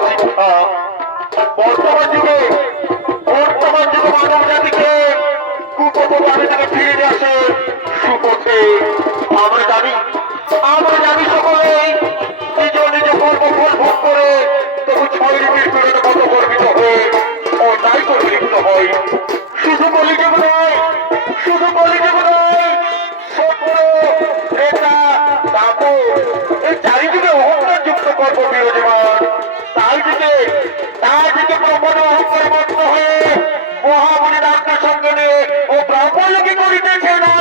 শিক্ষা বর্তমান যুগে মানব জাতিকে কুপথ বাণী থেকে ফিরে নিয়ে আসে সুপথে। আমরা জানি সকলে নিজ নিজ কর্মফল ভোগ করে তবু 6 ঋতুর পীড়নে কত গর্বিত হয়ে অন্যায় করে লিপ্ত হয়। শুধু কলিযুগ নয় সত্য, এটা তাপস, এই চারিদিকে অহংকার যুক্ত কর্ম বিরাজমান। তার দিকে ব্রহ্মণ অহংকার মত্ত হয়ে মহামণি রাজ্ঞের সঙ্গে নিয়ে ও ব্রাহ্মণকে করিতেছে না।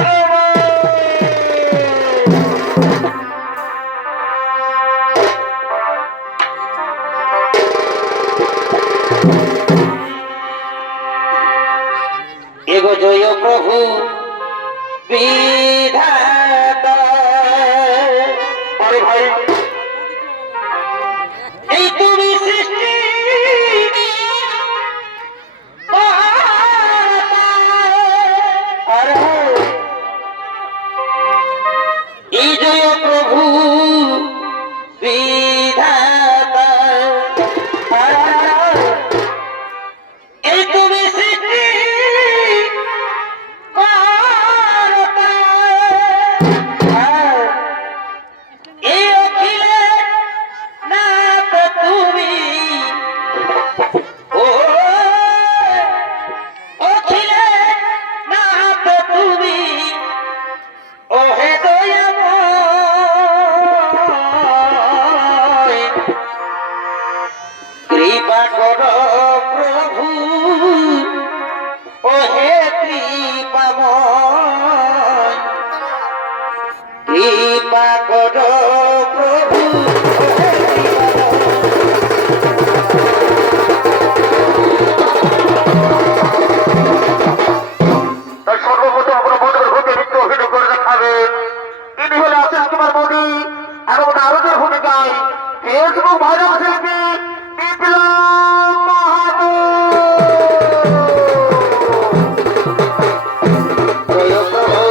এগো জয় প্রভু বিধাতা। আরে ভাই, এই তুমি সৃষ্টি এই জয় প্রভু বিধাতা। এই তুমি সৃষ্টি এই অখিলে নাথ তুমি, ও অখিলে নাথ তুমি, ও হে দয়াময় কৃপা করো প্রভু, ও হে কৃপাময় কৃপা করো প্রভু, ও হে তাই সর্বপ্রথম আমরা মনের ভূমিকা নৃত্য অভিনয় করে দেখাবে। তিনি হলে আশিস কুমার মোদী এবং নারদের ভূমিকায় ফেসবুক ভাইরাল শিল্পী বিপ্লব মাহাতো। জয় প্রভু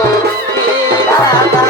বিধাতা।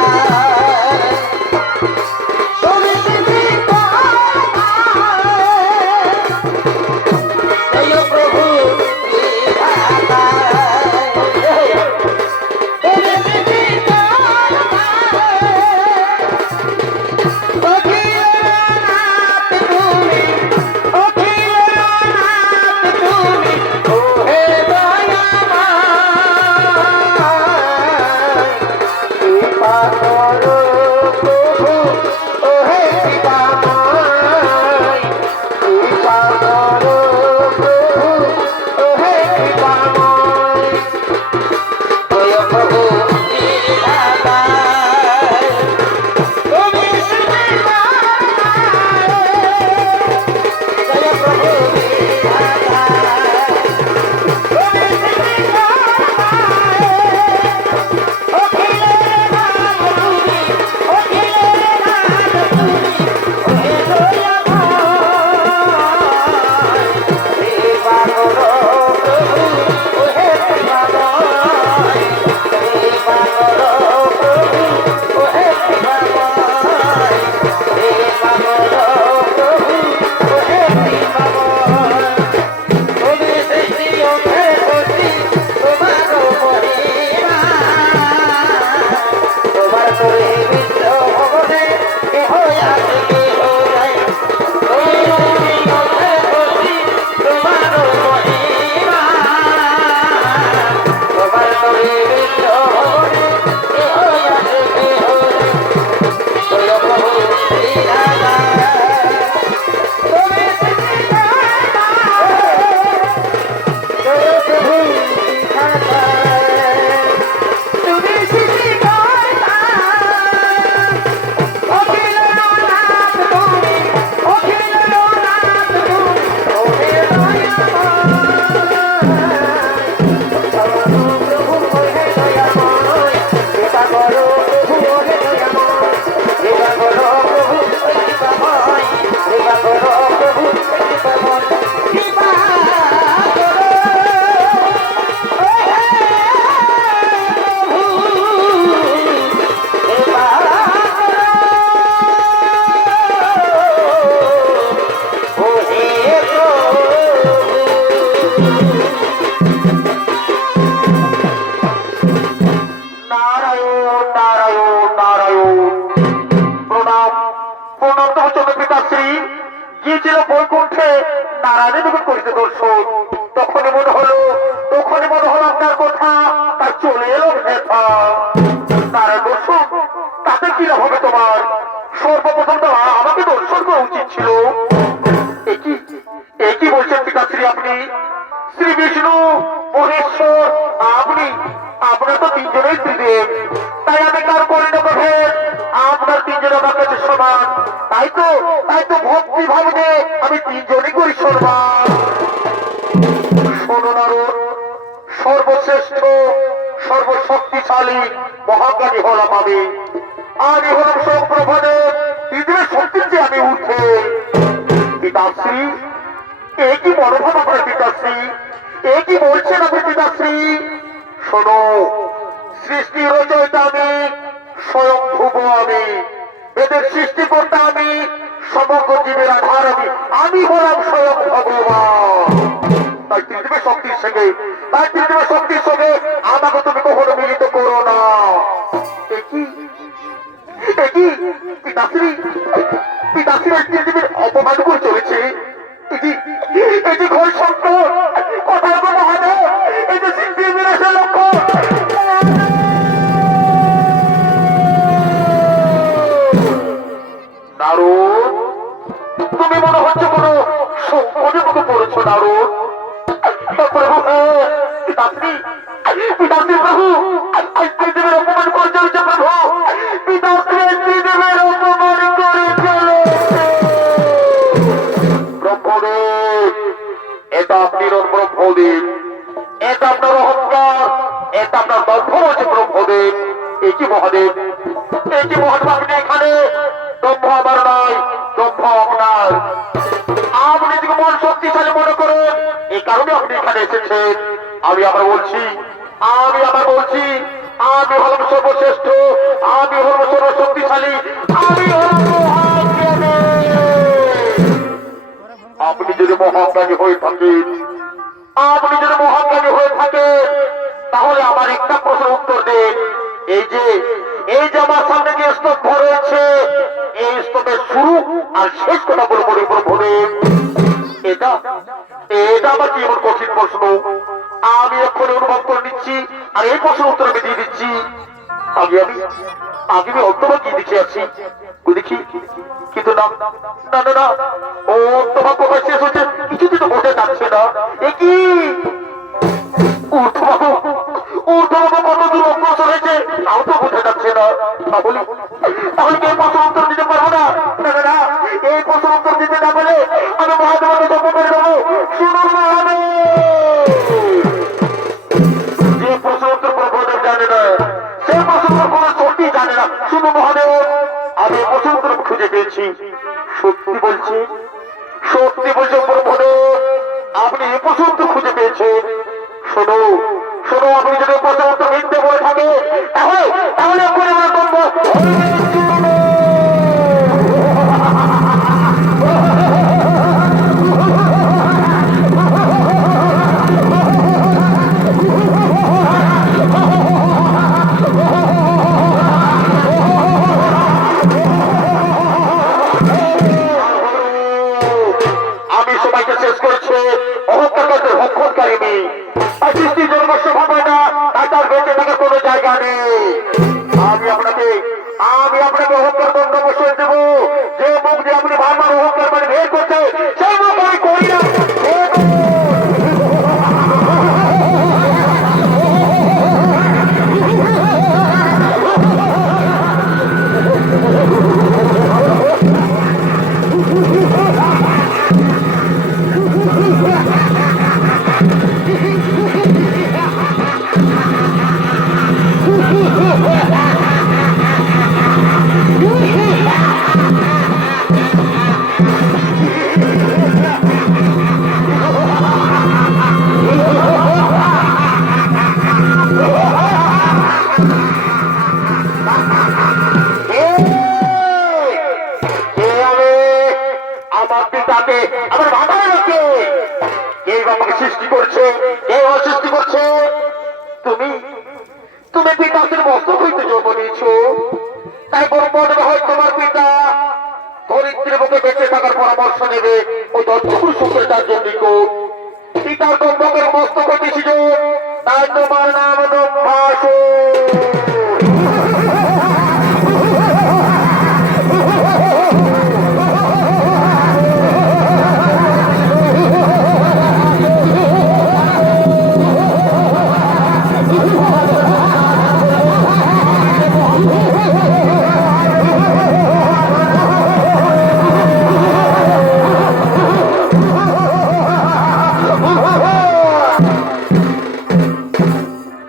ছিল বৈকুণ্ঠে নারায়ণের নিকট করিতে দর্শন। তখনই মনে হলো আপনার কথা, তার চলে এলো ব্যথা। নারায়ণ দর্শন তাতে কি লাভ হবে তোমার? সর্বপ্রথম তো আমাকে দর্শন করা উচিত ছিল। একই বলছেন পিতাশ্রী আপনি? শ্রী বিষ্ণু, মহেশ্বর, আপনি, আপনার তো তিনজনেই ত্রিদেব, তাই আমি তার পরিণত ভেদ, আপনার তিনজন আমার কাছে সমান। তাই তো ভক্তি ভাবে আমি তিনজনই করি সম্মান। শোনো নারদ, সর্বশ্রেষ্ঠ সর্বশক্তিশালী মহাজ্ঞানী হলাম আমি হলাম স্বয়ং প্রভুদেব, পৃথিবীর শক্তির যে আমি উঠে। পিতাশ্রী, এ কি মনোভাব আপনার পিতাশ্রী? এ কি বলছেন আপনি পিতাশ্রী? শোনো, সৃষ্টি রচয়িতা আমি, স্বয়ং ভুব আমি, বেদের সৃষ্টি করতে আমি, সমগ্র জীবের আধার আমি হলাম স্বয়ং ভগবান। তাই পৃথিবীর শক্তির সঙ্গে আমাকে তুমি কখনো মিলিত করো না। একই পিতাশ্রী পৃথিবীর অপমান করে চলেছে। এটি ঘর সংকট, কথার কোনো হবে, এটি সৃষ্টির বিনাশের লক্ষ্য। নারদ, তুমি মনে হচ্ছে কোনো সংকটের মতো পড়েছো নারদ। পিতাশ্রী প্রভু, পৃথিবীর অপমান করে চলেছে প্রভু, পিতাশ্রী পৃথিবীর অপমান করে চলেছে। ব্রহ্মদেব, এটা আপনি ব্রহ্মদেব, এটা আপনার অহংকার, এটা আপনার দম্ভ আছে ব্রহ্মদেব। একই মহাদেব, আপনি এখানে দম্ভ আমার নয়, দম্ভ আপনার। আপনি যদি মন শক্তিশালী মনে করেন, এই কারণে আপনি এখানে এসেছেন। আমি আবার বলছি আমি হলাম সর্বশ্রেষ্ঠ, আমি হলাম সর্বশক্তিশালী, আমি হলাম মহাজ্ঞানী। আপনি যদি মহাজ্ঞানী হয়ে থাকেন, তাহলে আমার একটা প্রশ্নের উত্তর দেন। এই যে আমার সামনে যে স্তম্ভ রয়েছে, এই স্তম্ভের শুরু আর শেষ কথা বলবো প্রভুদেব। এটা আমার কি এমন কঠিন প্রশ্ন? আমি এক্ষুনি অনুভব করে নিচ্ছি, আর এই প্রশ্নের উত্তর আমি দিয়ে দিচ্ছি। আমি অন্তমা কি দেখে আছি দেখি, কিন্তু না, ও অন্তমা কোথায় শেষ হচ্ছে কিছুদিন তো বোঝা যাচ্ছে না। একই কত দূর অগ্রসর হয়েছে তাও তো বোঝা যাচ্ছে না। তাহলে কি এই প্রশ্নের উত্তর দিতে পারবো না? এই প্রশ্নের উত্তর দিতে না বলে আমি মহাদেবকে গল্প করে দেবো। শুনুন মহাদেব, যে প্রশ্নের উত্তর প্রভুদেব জানে না, সেই প্রশ্নের উত্তর কোনো সত্যি জানে না। শুনুন মহাদেব, আমি এই প্রশ্নের উত্তর খুঁজে পেয়েছি। সত্যি বলছি প্রভুদেব, আপনি এই প্রশ্নের উত্তর খুঁজে পেয়েছেন। শোনো, আপনি যদি প্রশ্নের উত্তর মিথ্যে বলে থাকে, তাহলে করে বলবো আমি সবাইকে শেষ করেছে অহংকারী ভক্ষণকারিণী। সৃষ্টি জন্মস্ব ভাবে না, তার বেঁচে থাকার কোনো জায়গা নেই। আমি আপনাকে অহংকার দণ্ড বসিয়ে দেব। যে মুখ দিয়ে আপনি বারবার অহংকার মানে বের করছে, সেই মুখ আমি করি না। সৃষ্টি করছে, এই অসৃষ্টি করছে। তুমি পিতাশ্রীর মস্তক হইতে জন্ম নিয়েছ, তাই বড় মনে হয় তোমার পিতা ধরিত্রীর মুখে বেঁচে থাকার পরামর্শ নেবে। ও দত্তপুর শুক্রাচার্যের নিকট পিতার দম্ভকের মস্তক দিছিল, তাই তোমার নাম দম্ভাসুর।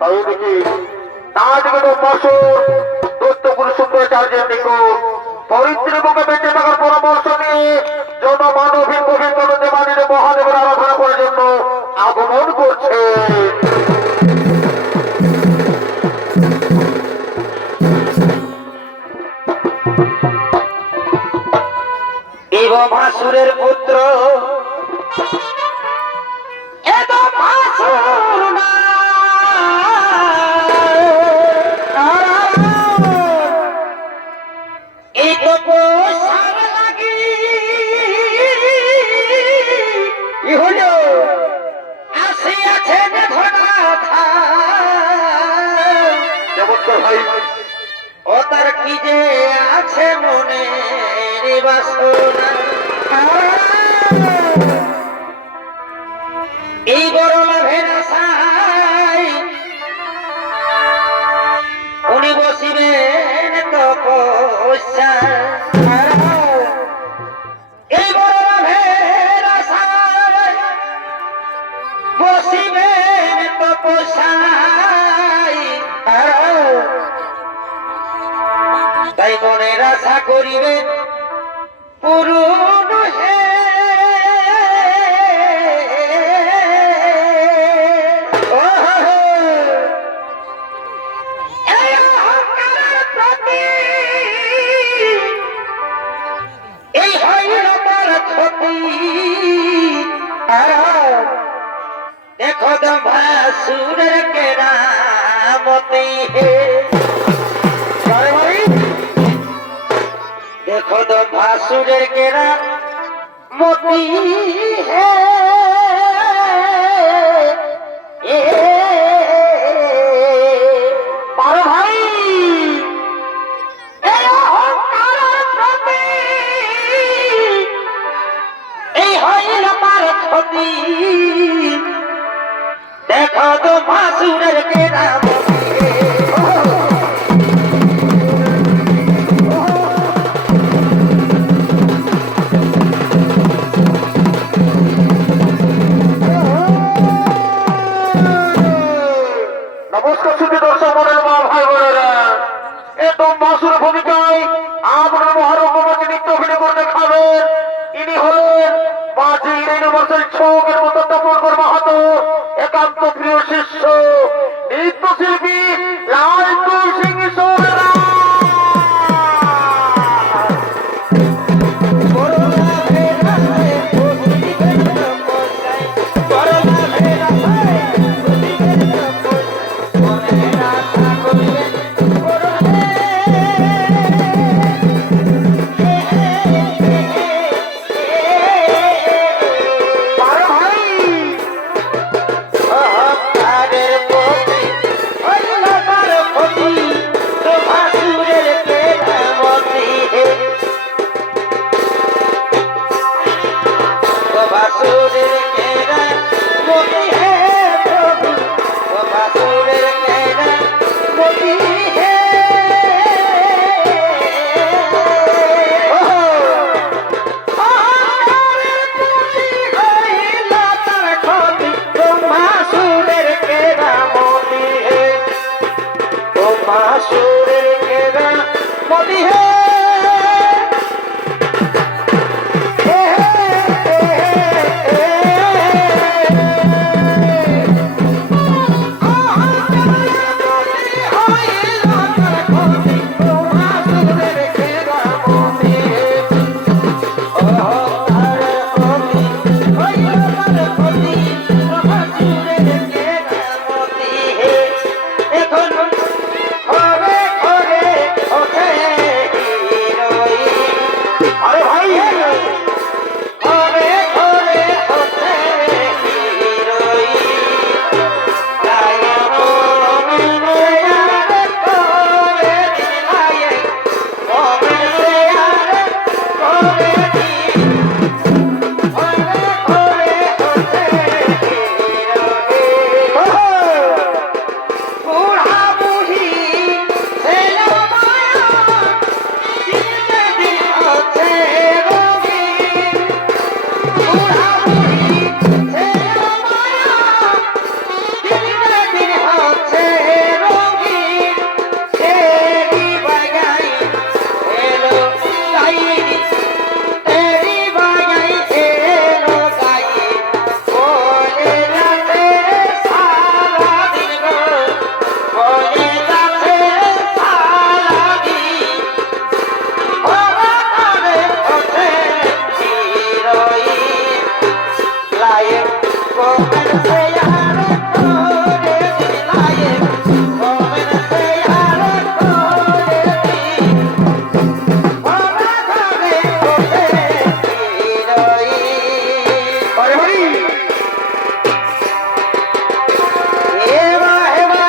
তাই দেখি তার দিকে দম্ভাসুর দত্তপুর শুক্রাচার্যের নিকট পরিত্রের মুখে বেঁচে থাকার পরামর্শ নিয়ে জনমানবহীন গভীর দেবাদির মহাদেবের আরাধনা করার জন্য আগমন করছে। এই ভাসুরের পুত্র এত ভাসুর না এই তো পোষার লাগি কি হলো আসিয়াছেন ধনাথা চমৎকার ভাই, ও তার কি যে আছে মনে রে বাসনা এই বড় লাভের আশায় উনি বসিবেন তপস্যায় এই বড় লাভের আশায় বসিবেন তপস্যায় তাই মনের আশা করিবেন পূরণ হে এই অহংকারের প্রতি এই হইল তার ক্ষতি দেখো দম্ভাসুরের কেরামতি হে देखो तो भासुरेर केरा मोती है पारो भाई এই অহংকারের প্রতি এই হইল তার ক্ষতি দেখো তো ভাসুরের কেরা মোতি নমস্কার সুধী দর্শক মনের মা ভাই বোনেরা, এ দম্ভাসুর ভূমিকায় আপনার মহারঙ্গমাকে নৃত্য অভিনয় করে দেখাবেন। ইনি হলেন মাঝি ইউনিভার্সাল ছকের মতো তপনকর মাহাতো একান্ত প্রিয় শিষ্য নৃত্যশিল্পী লালটু সিং সোরেরা। অহংকারের প্রতি হইল হরে হরি হেবা হেবা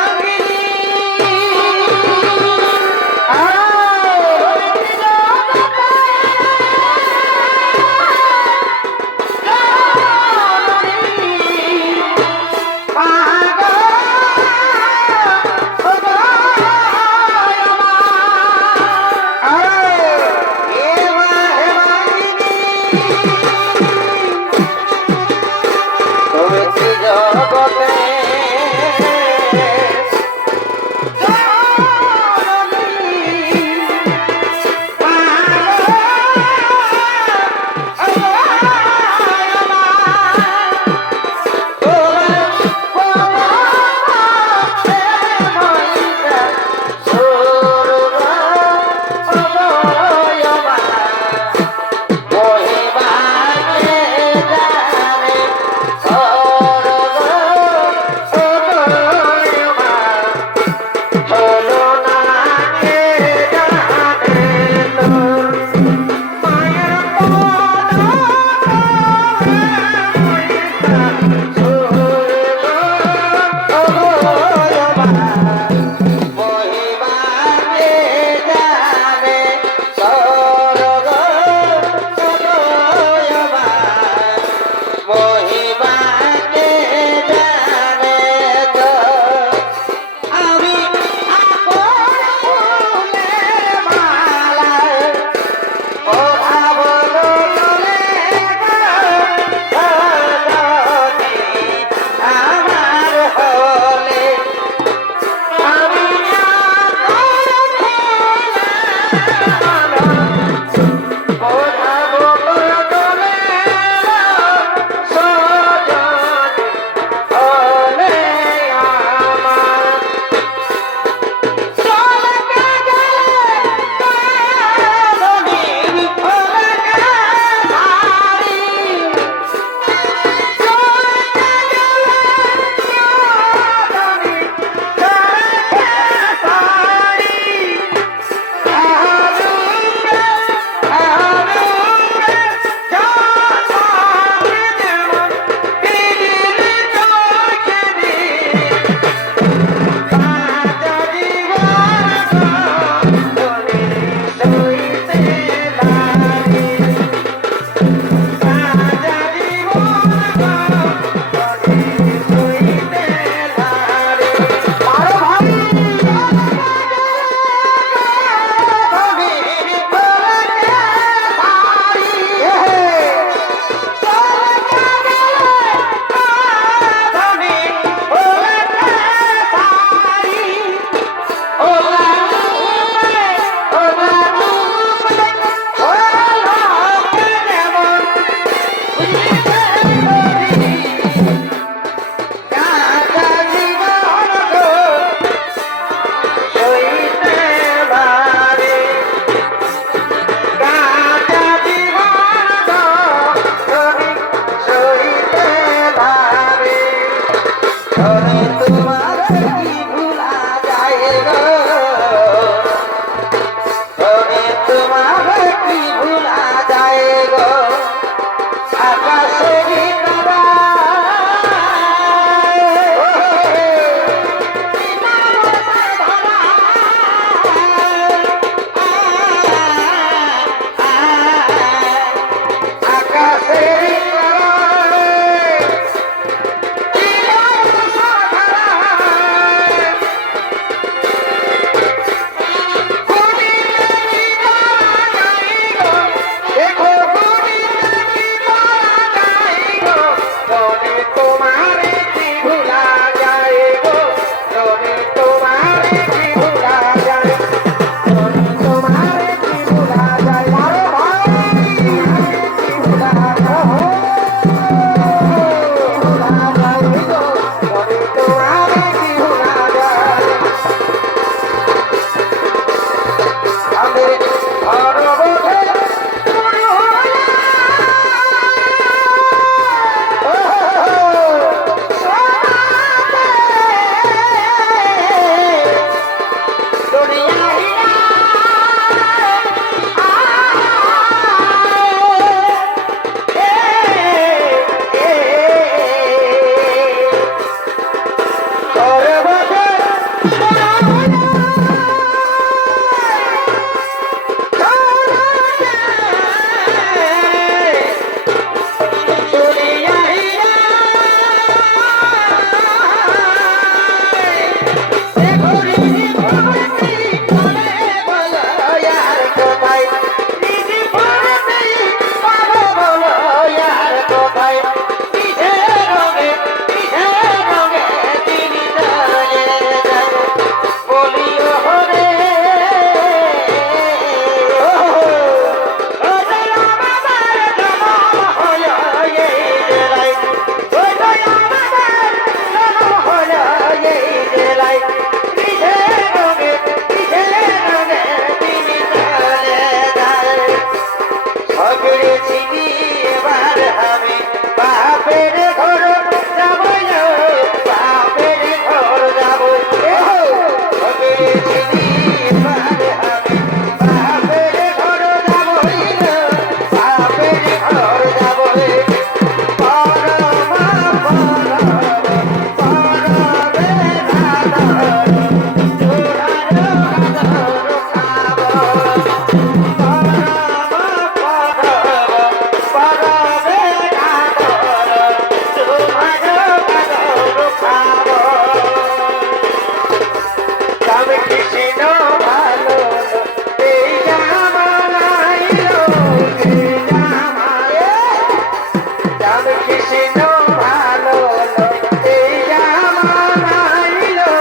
কৃষ্ণ ভালো লয় এই জামানায় লো,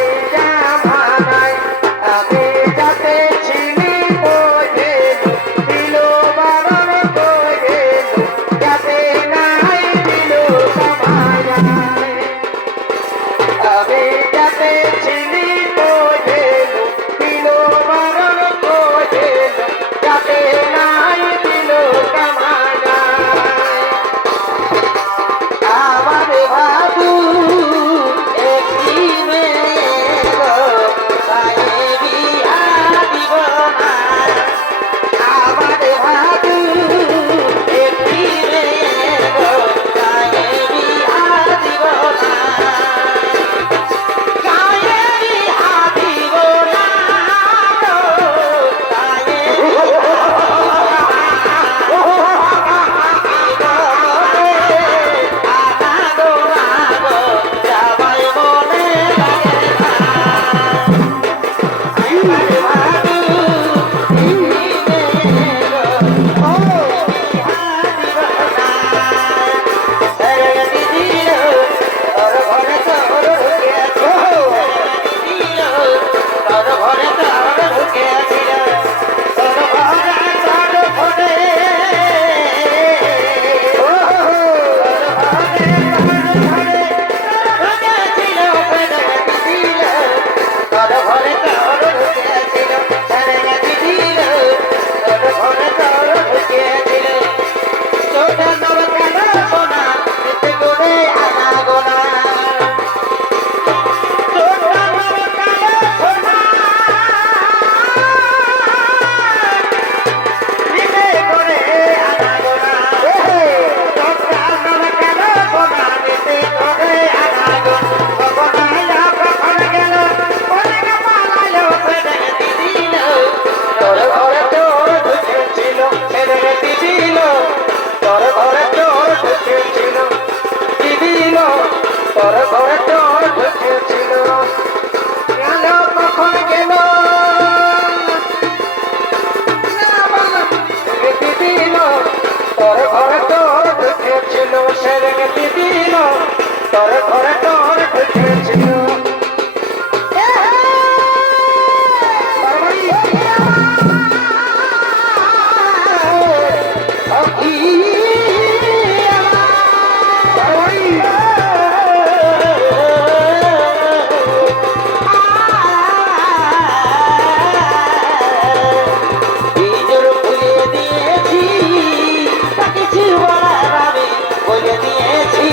এই জামানায় আমি যাতে ছিলি বোঝে দিল বারণ বোঝে যাতে নাই দিল কামায় আমি যাতে ছিলি বোঝে দিল বারণ বোঝে যাতে নাই দিল কামায় আমার ভাদু একটি মেয়ে গো, তায়ে বিয়া দিব না। আমার ভাদু একটি মেয়ে গো, তায়ে বিয়া দিব না। তায়ে বিয়া দিব না গো, তায়ে তোর ঘরে চোর ঢুকেছিল গেল কখন গেল দিল তোর ঘরে চোর ঢুকেছিল সেরে দিল তোর ঘরে চোর ঢুকেছিল বলে দিয়েছি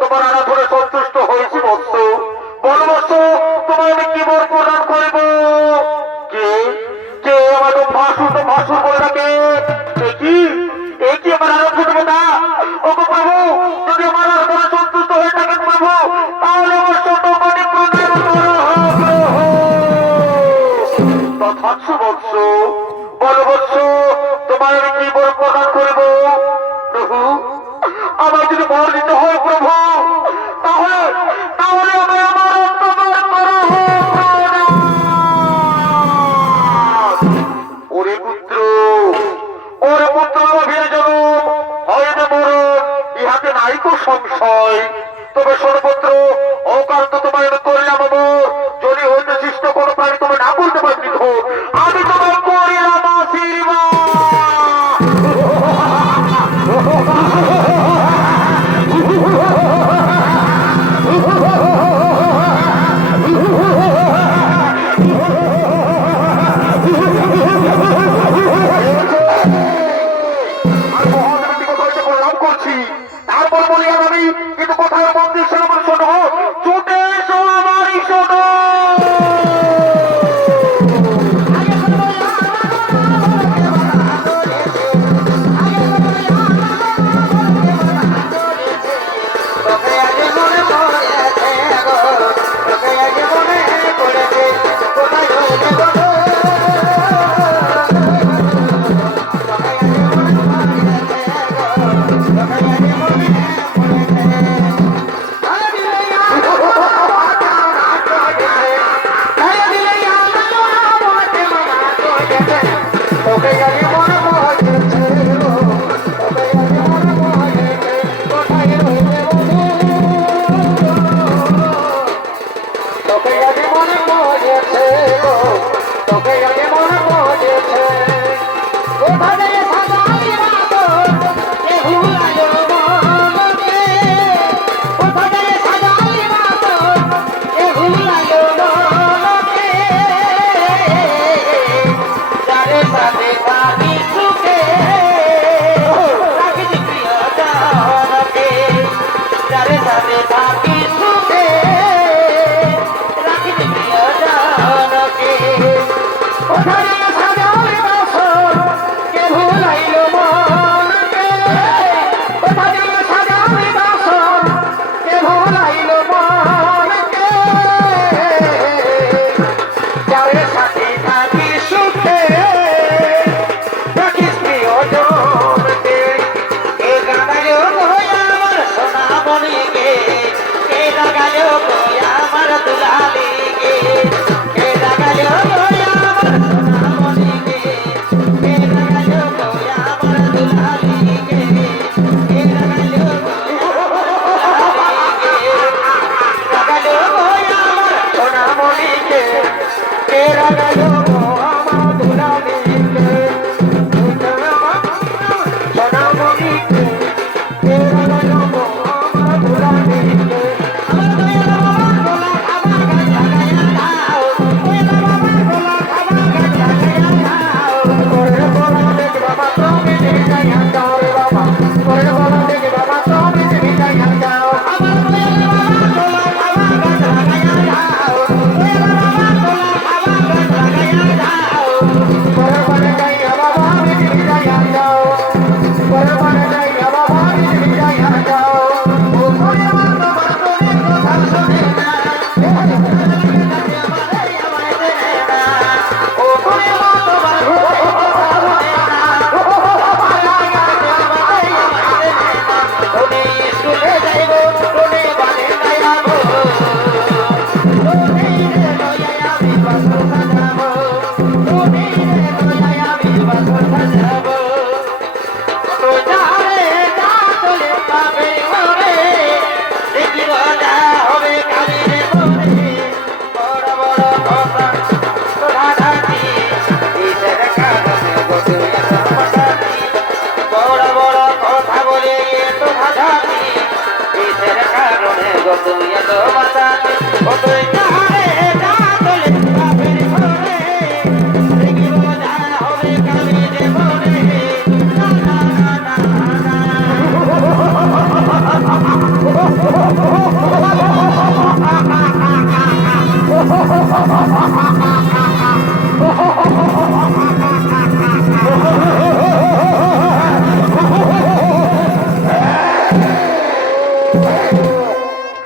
তোমার আরাধনে সন্তুষ্ট হয়েছি বৎস। বল বৎস, তোমার আমি কি বর প্রদান করিব? কে কে আমার ভাসুর তো ভাসুর বলে রাখে কি আমার আরাধ্য দেবতা? ওগো প্রভু, যদি আমার আরাধনে সন্তুষ্ট হয়ে থাকেন প্রভু, তাহলে অবশ্য তোমাকে প্রদান করো তথাৎসু বৎস। বল বৎস, তোমার আমি কি বর প্রদান করিব? প্রভু, আমার যদি বর দিতে হয় প্রভু, তাহলে তাহলে আমি আমার অন্তর্বাস করো। ওরে পুত্র, ওরে পুত্র, অভির জনম হয় যে মরণ, ইহাতে নাই তো সংশয়। তবে সর্বত্র অকান্ত তোমায় আমি করিলাম অমর, যদি হইতে সৃষ্ট কোনো প্রাণী তুমি না বলতে পারি, আমি তোমায় করিলাম আশীর্বাদ। তারপর বলি আমি, কিন্তু কোথায় মন্দির শোনো শোনো, ছুটে এসো আমারই শোনো।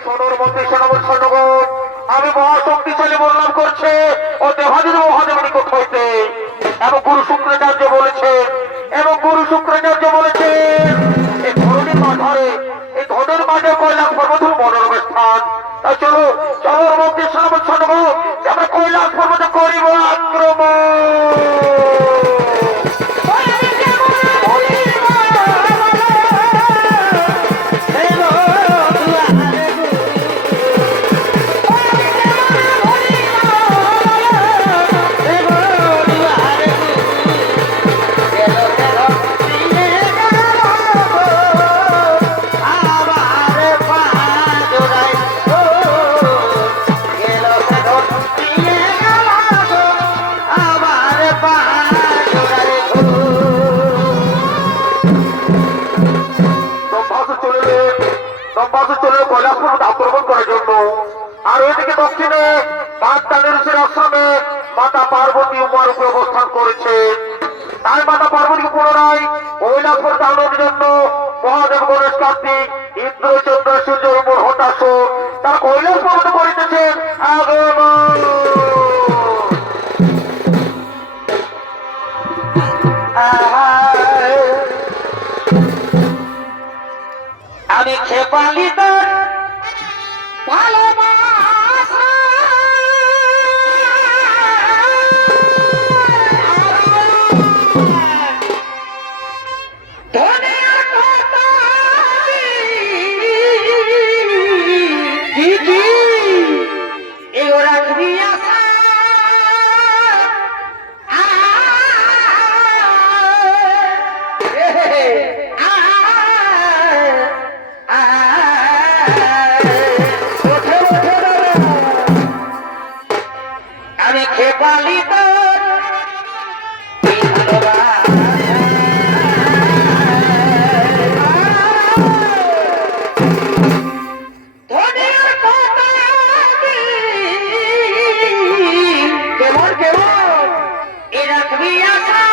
সোনার মন্দির সোনার স্বর্ণগণ আমি মহাশক্তিশালী বর্ণন করছে ও দেবাদির মহাদেবের নিকট হইতে এবং গুরু শুক্রাচার্য বলেছেন এই ধরনের মাঝারে এই ধনের মাঝে কৈলাস পর্বত মনোরম স্থান। তাই চলো সোনার মন্দির সোনার স্বর্ণগণ আমরা কৈলাস পর্বতে করিব আক্রমণ। আক্রমণ করার জন্য আর ওইদিকে দক্ষিণে বাগদানের আশ্রমে মাতা পার্বতী উমার উপরে অবস্থান করেছে। তাই মাতা পার্বতীকে পুনরায় কৈলাসপুর দানোর জন্য মহাদেব গণেশ কার্তিক ইন্দ্র চন্দ্র সূর্য উপর হতাশ তারা কৈলাস পর্বত করিতেছেন আগমন। আমি খেপালি তোর ভালোবাসা দুনিয়ার কথা কি এগো রাখবি আশা আমি খেপালি তোর কেমন কেমন এ রাখবি আশা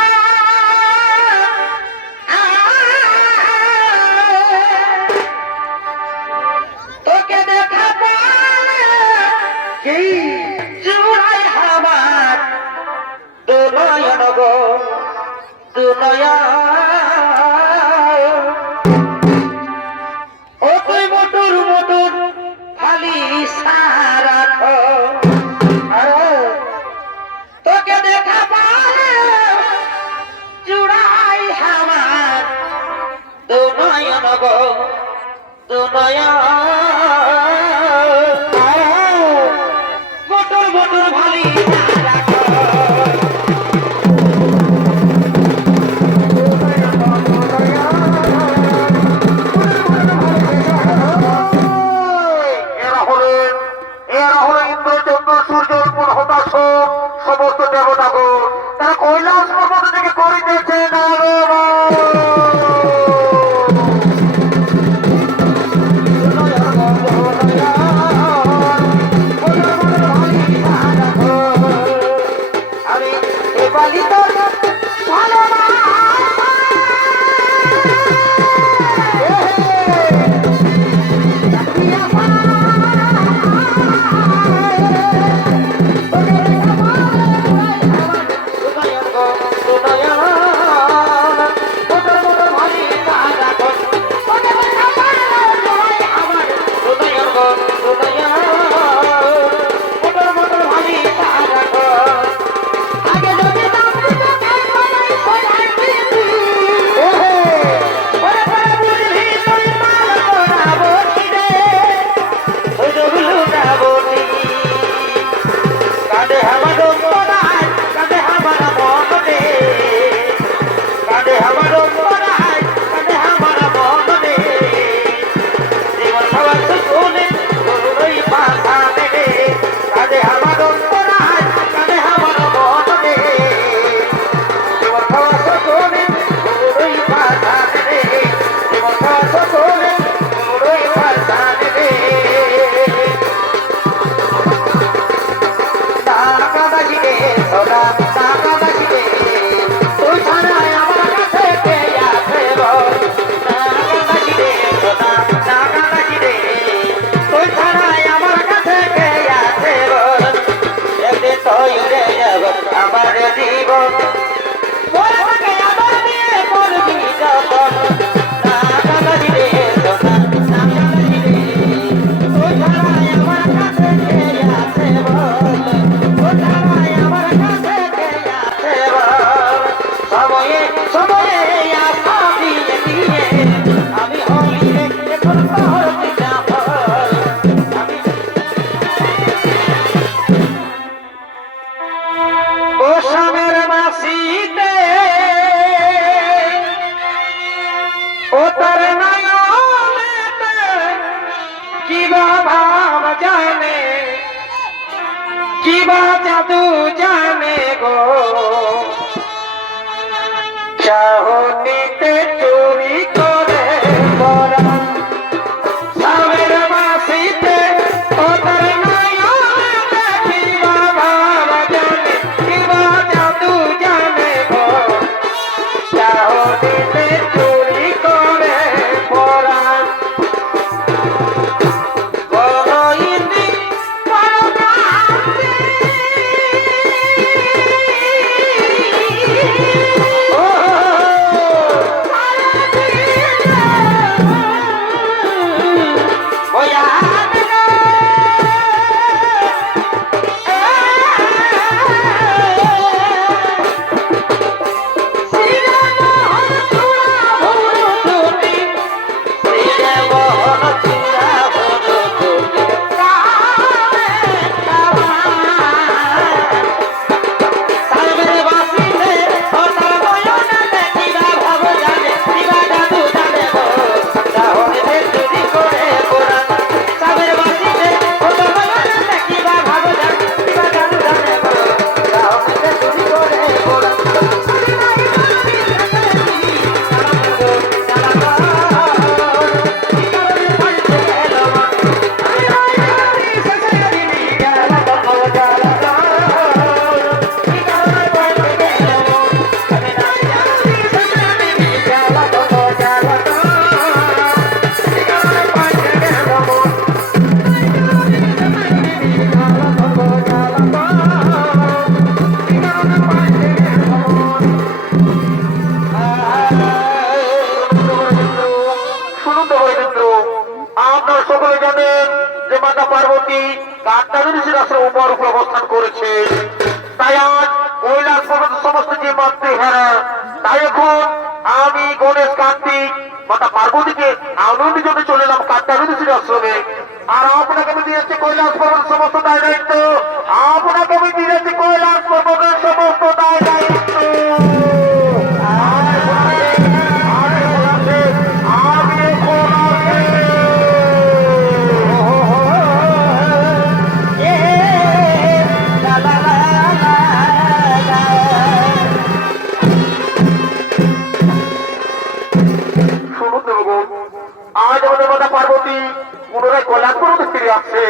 তোকে দেখা পালে কি জুড়াই আমার দুনয়ন গো দুনয়ন ও তুই মোটর মোটর খালি সারা তোকে দেখা পালে জুড়াই আমার দুনয়ন গো দুনয়ন মোটর মোটর ভালি সারা জাদু জানে গো চাহনিতে চুরি করে পরা সামের বাসিতে ওদের নয়নে দেখিবা ভাবা জানে কিবা জাদু জানে গো চাহনিতে চুরি করে পরা শুনুন তো বৈরেন্দ্র, আপনার সকলে জানেন যে মাতা পার্বতী কাত্যায়নী ঋষির আশ্রম উপর উপর অবস্থান করেছে। তাই আজ কৈলাস পর্বত সমস্ত যে মাতৃহারা, তাই এখন আমি গণেশ কার্তিক মাতা পার্বতীকে আনন্দের জন্য চলে এলাম কাত্যায়নী ঋষির আশ্রমে। আর আপনাকে আমি দিয়েছি কৈলাস পর্বত সমস্ত দায় দায়িত্ব, আপনাকে আমি দিয়েছি কৈলাস পর্বতের সমস্ত দায় দায়িত্ব। আজ আমাদের মাতা পার্বতী পুনরায় কৈলাস পর্বতে ফিরে আসছে।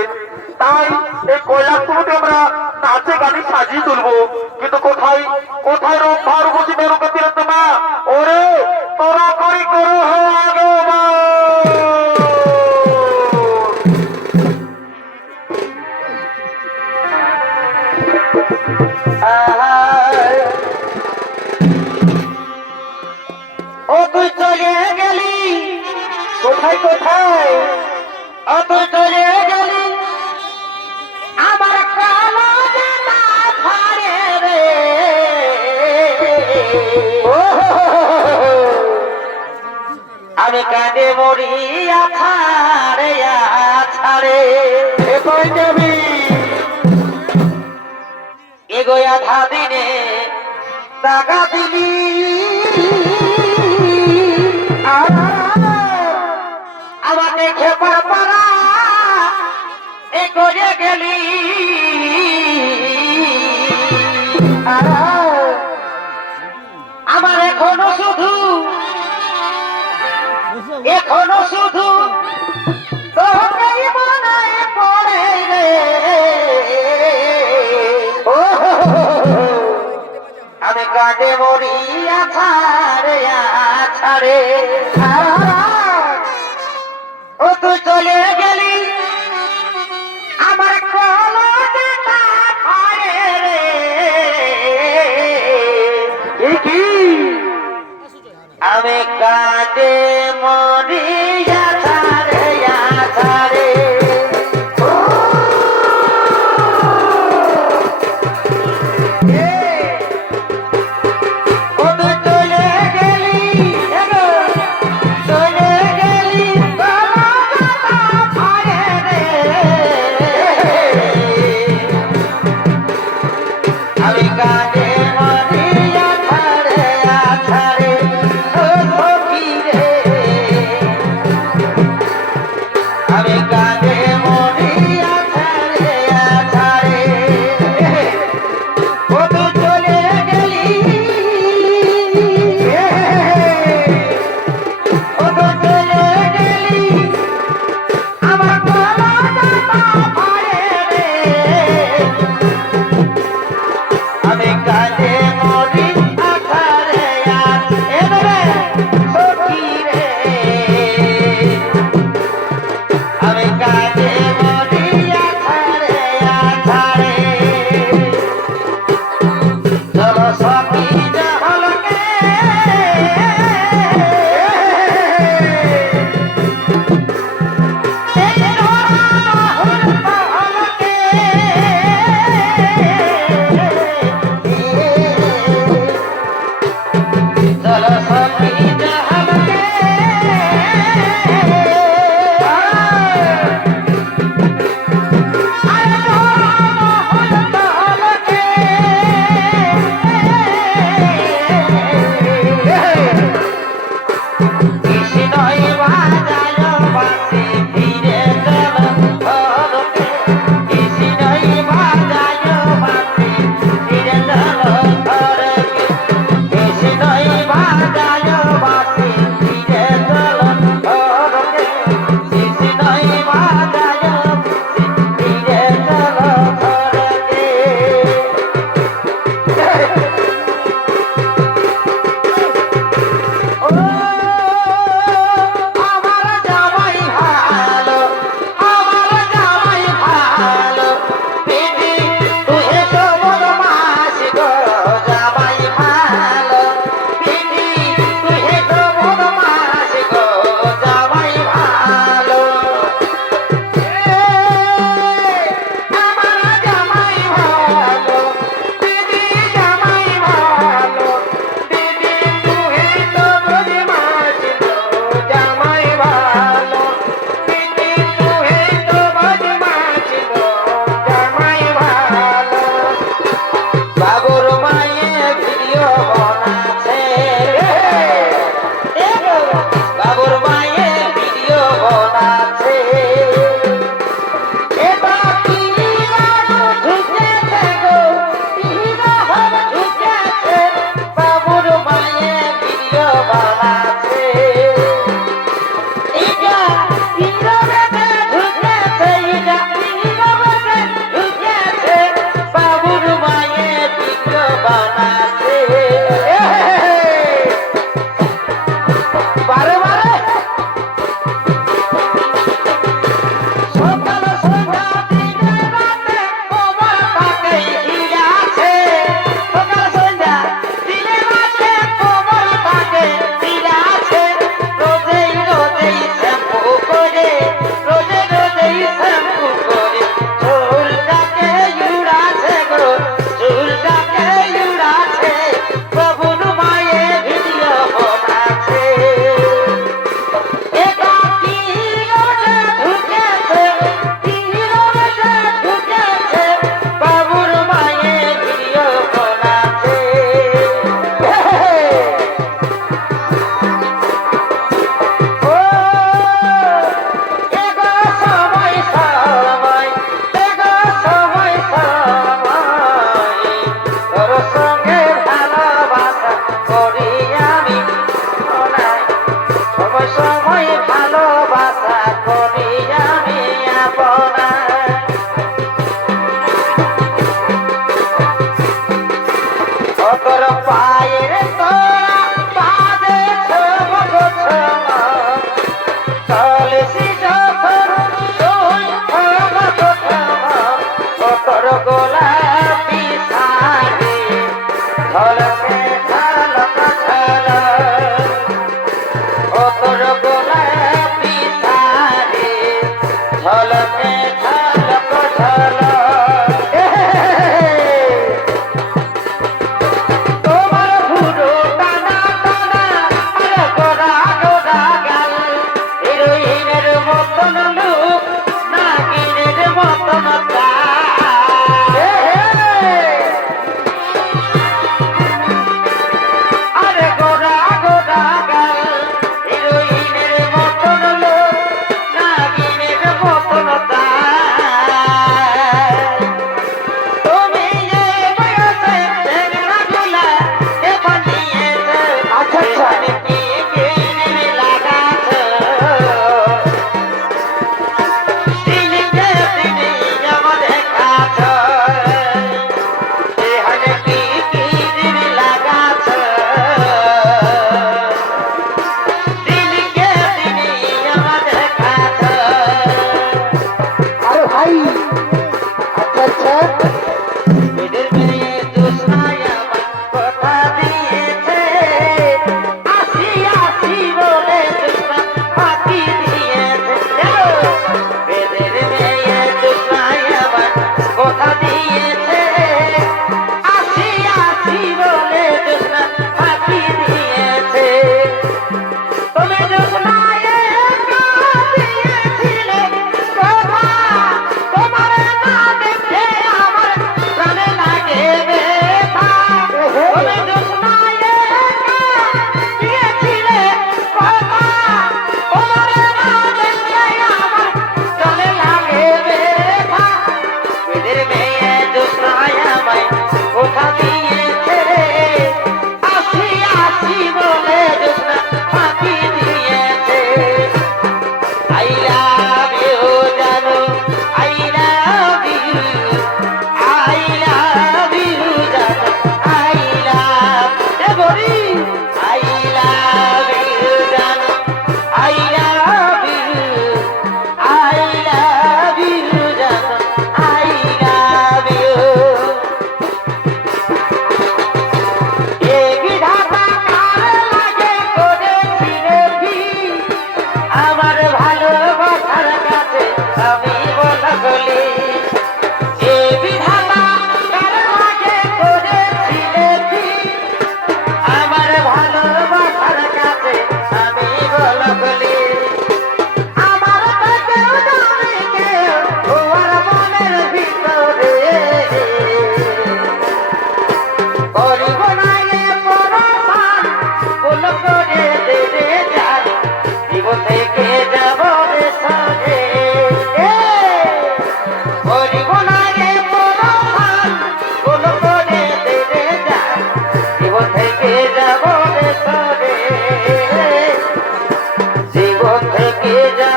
তাই এই কৈলাস পর্বতে আমরা নাচে গানে সাজিয়ে তুলবো। কিন্তু কোথায় কোথায় রম্ভা রূপসী মেরুকে তিলোত্তমা, ওরে তোরা করি করো হো আগে মা। ও তুই চলে গেলি কোথায় কোথায়, ও তুই চলে গেলি আমার কালো জানা ঘরে রে। আমি কাঁদে মরি আছাড়ে আছাড়ে কই যাবি এগোয় আধা দিনে টাকা দিলি আমার দেখে পারা এ করে গেলি আমার এখনো শুধু তোকেই মনে পড়ে রে। আমি কাঁদে মরি আছাড়ে আছাড়ে ও তুই চলে গেলি আমার কলজটা ঘরে রে। কি আমি কাঁদে মরি আছাড়ে আছাড়ে কৃষ্ণই বাজায় ধীরে চলো ঘরেতে। ও আমার জামাই ভালো, আমার জামাই ভালো, দিদি তুই তো বদমাস গো জামাই ভালো, দিদি তুই তো বদমাস গো জামাই ভালো। আমার জামাই ভালো, দিদি জামাই ভালো, দিদি তুই তো বদমাস গো জামাই ভালো, দিদি তুই তো বদমাস গো জামাই ভালো। বাবুর মায়ে ভিডিও বানাচ্ছে, বাবুর মায়ে ভিডিও বানাচ্ছে। এটা কি বাবু ঢুকেছে গো, কি বাবু ঢুকেছে, বাবুর মায়ে ভিডিও বানাচ্ছে। এটা কিভাবে ঢুকেছে, এটা কিভাবে ঢুকেছে, বাবুর মায়ে ভিডিও বানাচ্ছে। বারে বারে সকাল সন্ধ্যা দিনে রাতে তোমার তাকেই ঘিরে আছে, সকাল সন্ধ্যা দিনে রাতে তোমার তাকে ঘিরে আছে। রোজেই রোজেই শ্যাম্পু করে, রোজে রোজেই শ্যাম্পু করে চুলটাকে উড়াছে গো, চুলটাকে উড়াছে, বাবুর মায়ে ভিডিও বানাচ্ছে। এটা কি রোজে ঢুকেছে, কি রোজে ঢুকেছে, বাবুর মায়ে ভিডিও বানাচ্ছে। ও এগো সময় সময়, এগো সময় সময়, তোর সঙ্গে ভালোবাসা করি আমি মনাই, সময় সময় ভালোবাসা করি আমি আপনার। ও তোর পায়ের তোরা বাজে ছমক ছমক, চলেছি যখন তুই ছমক ছমক, ও তোর গোলাপি শাড়ি ঝলকে ঝলক ঝলক, ও তোর গোলাপি শাড়ি ঝলকে ঝলক ঝলক। তোমার ভুরু টানা টানা আর গোরা গোরা গাল, হিরোইনের মতন লুক, নাগিনের মতন চাল। আরে গোরা গোরা গাল, হিরোইনের মতন লুক, নাগিনের মতন চাল।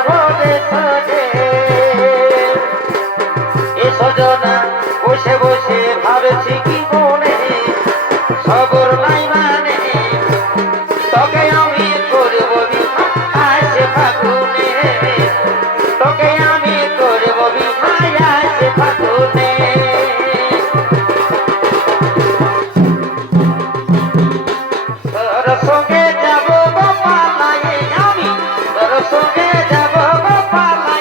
যাব দেখতে এ সজনা বসে বসে ভাবছি কি মনে সবর নাই মানে তোকে আমি করব বিবাহ আসে ফাগুনে তোকে আমি করব বিবাহ আসে ফাগুনে তোর সঙ্গে যাব গোপালায় আমি তোর সঙ্গে যাব গোপালায়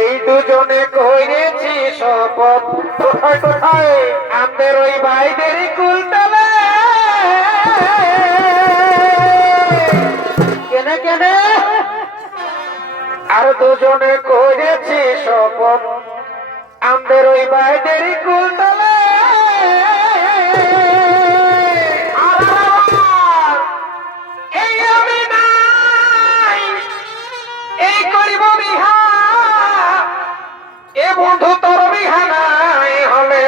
এই দুজনে করেছি শপথ কোথায় কোথায় আমাদের ওই ভাইদের কুলতলে কেনে কেনে আর দুজনে করেছি শপথ আমাদের ওই ভাইদের কুলতলে এই আমি নাই এই করিব বিহা এ বন্ধু তোর বিহা নাই হলে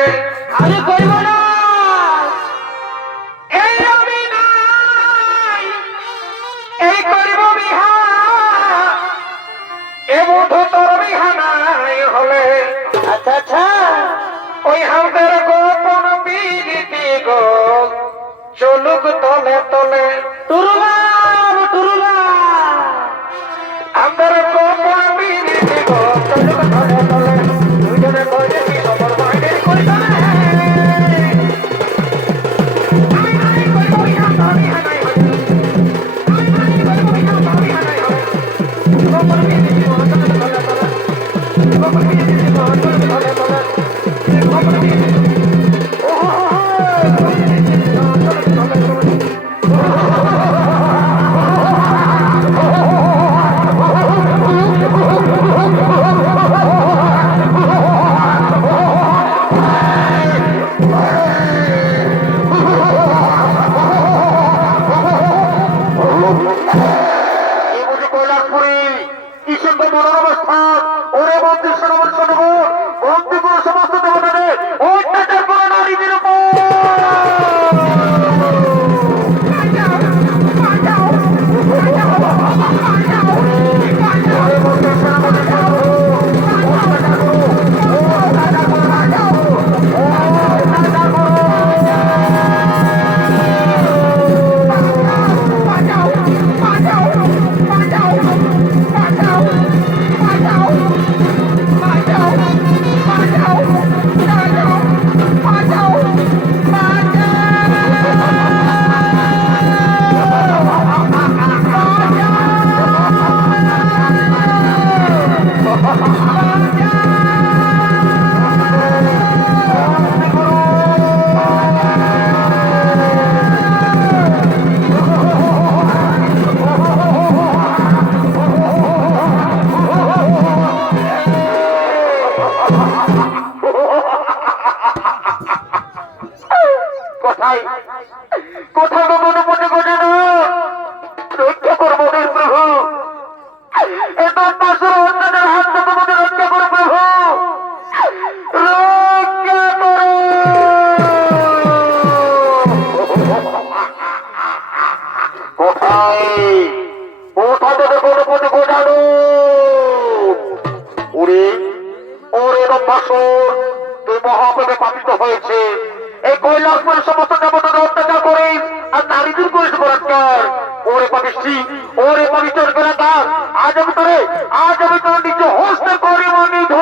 আরে করিব না এই আমি নাই এই করিব বিহা এ বন্ধু তোর বিহা নাই হলে আচ্ছা আচ্ছা ওই হামদের গোপন বিগিতি গো চলুক তলে তলে তুরুলাম তুরুলাম আমাদের গোপন বিগিতি গো চলুক তলে তলে দুজনে কইছি সবার বাইরে কই তলে আমি নাই কইব ইহা আমি নাই আমি নাই কইব ইহা আমি নাই গোপন বিগিতি গো চলুক তলে তলে গোপন বিগিতি গো চলুক তলে তলে গোপন বিগিতি কোথায় কোথায় মনে মনে মনে না রক্ষা করবো রে প্রভু এত পাশের অন্যদের হাত থেকে মনে রক্ষা করো প্রভু রক্ষা করো কোথায় কোথা থেকে কোনো পথে গোটানো ওরে ওরে বাসর তুই মহাপদে পাপিত হয়েছে এই কৈলাসপুরের সমস্ত দেবতাদের অত্যাচার করে আর নারীদের করিস বলাৎকার ওরে পাপিষ্টি ওরে পবিত্র বেলাদার আজ আমি তোর নিজ হস্তে করি মনিধ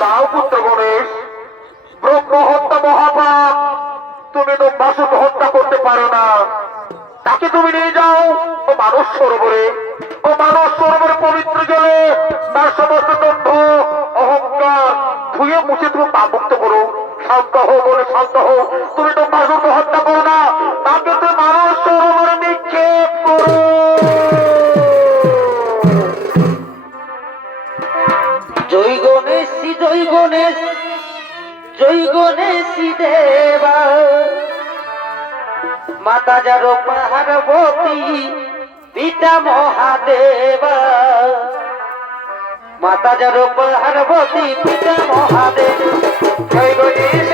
তাও পুত্র গণেশ, ব্রহ্ম হত্যা মহাপাপ, তুমি তো বাসুকে হত্যা করতে পারো না। তাকে তুমি নিয়ে যাও ও মানস সরোবরে, ও মানস সরোবরে পবিত্র জলে তার সমস্ত দম্ভ অহংকার ধুয়ে মুছে তুমি পাপমুক্ত করো। শান্ত হো বলে শান্ত হো, তুমি তো বাসুকে হত্যা করো না, তাকে তুমি মানস সরোবরে নিক্ষেপ করো। জয় গণেশী জয় গণেশ জয় গণেশী দেবা মাতা যারো পার্বতী পিতা মহাদেবা মাতা যারো পার্বতী পিতা মহাদেব জয় গণেশ